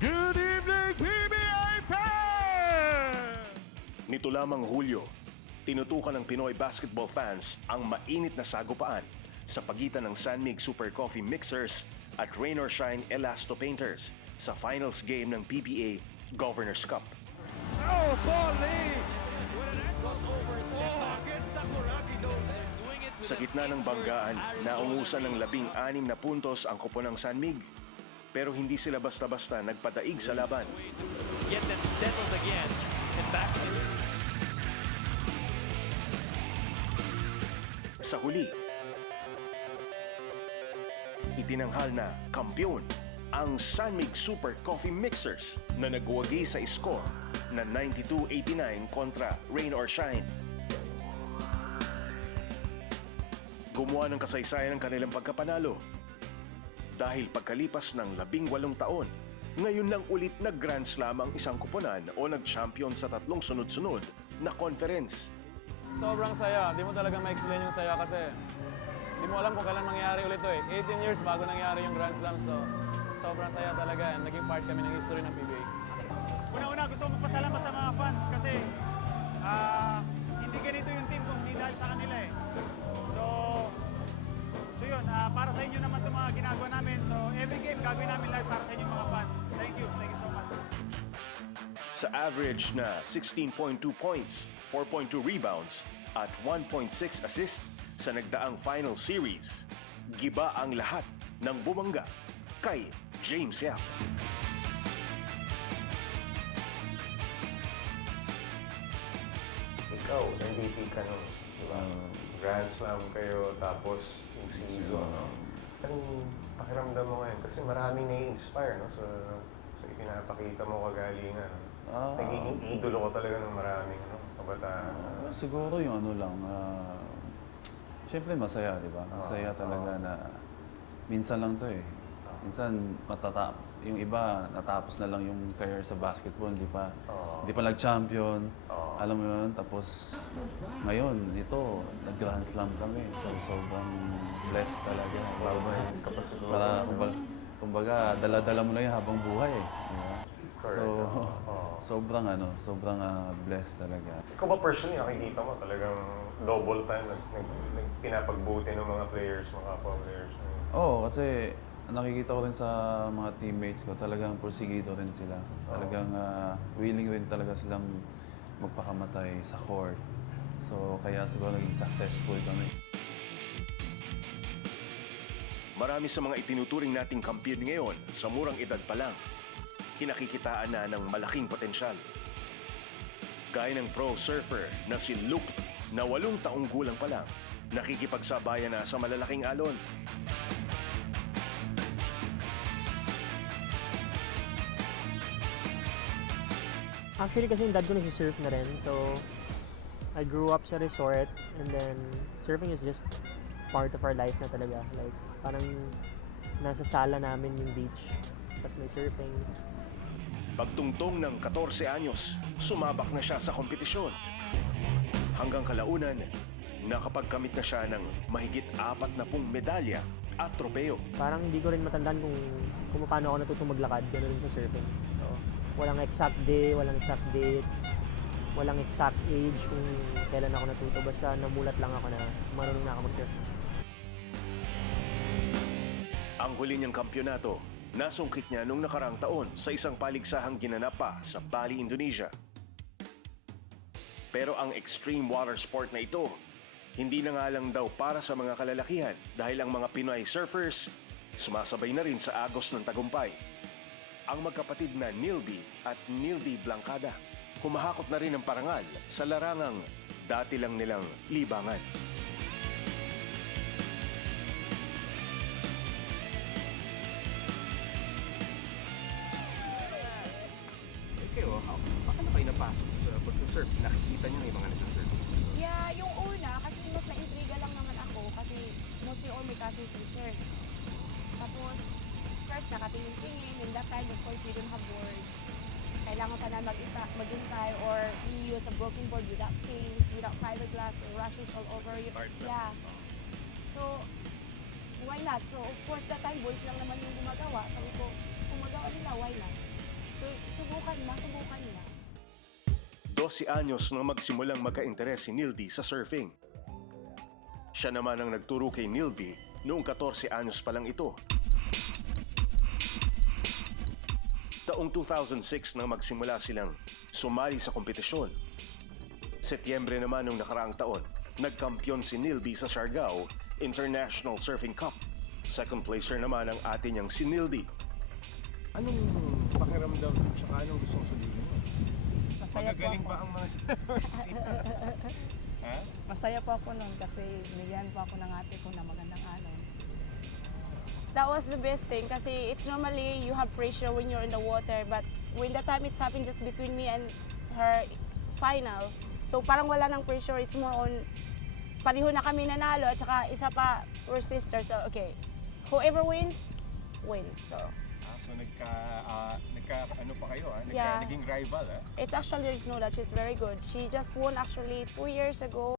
Good evening, PBA fans! Nito lamang Hulyo, tinutukan ng Pinoy basketball fans ang mainit na sagupaan sa pagitan ng San Mig Super Coffee Mixers at Rain or Shine Elasto Painters sa finals game ng PBA Governor's Cup. Oh, volley! Sa gitna ng banggaan, naungusan ng 16 na puntos ang koponang San Mig. Pero hindi sila basta-basta nagpadaig sa laban. Get them settled again and back. Sa huli, itinanghal na kampiyon ang San Mig Super Coffee Mixers na nagwagi sa score na 92-89 kontra Rain or Shine. Gumawa ng kasaysayan ng kanilang pagkapanalo dahil pagkalipas ng 18 taon, ngayon lang ulit nag-Grand Slam ang isang kuponan o nag-champion sa 3 sunod-sunod na conference. Sobrang saya. Di mo talaga ma-explain yung saya kasi di mo alam kung kailan mangyayari ulit to eh. 18 years bago nangyari yung Grand Slam. So, sobrang saya talaga. Naging part kami ng history ng PBA. Una-una gusto ko magpasalamat sa mga fans kasi hindi ganito yung team kung hindi dahil sa kanila eh. So yun, para sa inyo naman itong mga ginagawa namin. So every game gagawin namin live para sa inyo mga fans. Thank you so much. Sa average na 16.2 points, 4.2 rebounds at 1.6 assists sa nagdaang final series, giba ang lahat ng bumangga kay James Yap. Ikaw, MVP ka nun, di ba? Grand Slam kayo, tapos yung season. Anong pakiramdam mo ngayon? Kasi maraming nai-inspire no? sa ipinapakita mo kagalingan. Nagiging idolo ko talaga ng maraming kabataan. Siguro yung ano lang, syempre masaya, di ba? Masaya talaga na minsan lang to eh. Minsan yung iba natapos na lang yung career sa basketball, hindi pa nag-champion. Alam mo yun, tapos ngayon ito nag-Grand Slam kami. So sobrang blessed talaga. Kumbaga dala-dala mo na yun habang buhay eh. Diba? So sobrang blessed talaga. Ikaw ba personally, nakikita mo talagang double time pinapagbuti ng mga players, mga kapwa players? Oo, kasi nakikita ko rin sa mga teammates ko, talagang porsigido rin sila. Talagang willing rin talaga silang magpakamatay sa court. So kaya siguro naging successful kami. Marami sa mga itinuturing nating kampiyon ngayon sa murang edad pa lang, kinakikitaan na ng malaking potensyal. Gaya ng pro surfer na si Luke na 8 taong gulang pa lang, nakikipagsabayan na sa malalaking alon. Actually kasi yung dad ko nagsisurf na rin, so I grew up sa resort and then surfing is just part of our life na talaga. Like parang nasa sala namin yung beach, tapos may surfing. Pagtungtong ng 14 anyos, sumabak na siya sa kompetisyon. Hanggang kalaunan, nakapagkamit na siya ng mahigit 40 medalya at tropeo. Parang hindi ko rin matandaan kung paano ako natutong maglakad, gano'n rin sa surfing. So, walang exact day, walang exact date, walang exact age kung kailan ako natuto. Basta namulat lang ako na marunong na ako mag-surf. Ang huli niyang kampyonato, nasungkit niya nung nakarang taon sa isang paligsahang ginanap pa sa Bali, Indonesia. Pero ang extreme water sport na ito, hindi na nga lang daw para sa mga kalalakihan dahil ang mga Pinoy surfers sumasabay na rin sa agos ng tagumpay. Ang magkapatid na Nildy at Nildy Blancada, kumahakot na rin ng parangal sa larangang dati lang nilang libangan. Kayo, paano kayo napasok sa pagsasurf? Nakikita niyo yung mga nagsasurf? Yeah, yung una, kasi mas na-intriga lang naman ako kasi mostly all my cousins will surf. Tapos, first, nakatingin-tingin. In that time, of course, we didn't have board. Kailangan pa na mag-intay or we use a broken board without fins, without fiberglass, or rashes all over you. Yeah. So, why not? So, of course, that time, boys lang naman yung gumagawa. Sabi ko, kung magawa nila, why not? So, subukan na. 12 anyos nang magsimulang magka-interes si Nildy sa surfing. Siya naman ang nagturo kay Nildy noong 14 anyos pa lang ito. Taong 2006 nang magsimula silang sumali sa kompetisyon. Setyembre naman noong nakaraang taon, nagkampiyon si Nildy sa Siargao International Surfing Cup. Second placer naman ang ate niyang si Nildy. Anong pakiramdam saka anong gustong sabihin mo? Masaya po Magagaling ako. ba ang mga Ha? Masaya po ako noon kasi bigyan po ako ng ate ko na magandang alon. That was the best thing kasi it's normally you have pressure when you're in the water but when the time it's happened just between me and her final. So parang wala nang pressure, it's more on pareho na kami nanalo at saka isa pa we're sisters. So okay, whoever wins, wins. So So ano pa kayo Yeah. naging rival it's actually there's no that she's very good. She just won actually 2 years ago.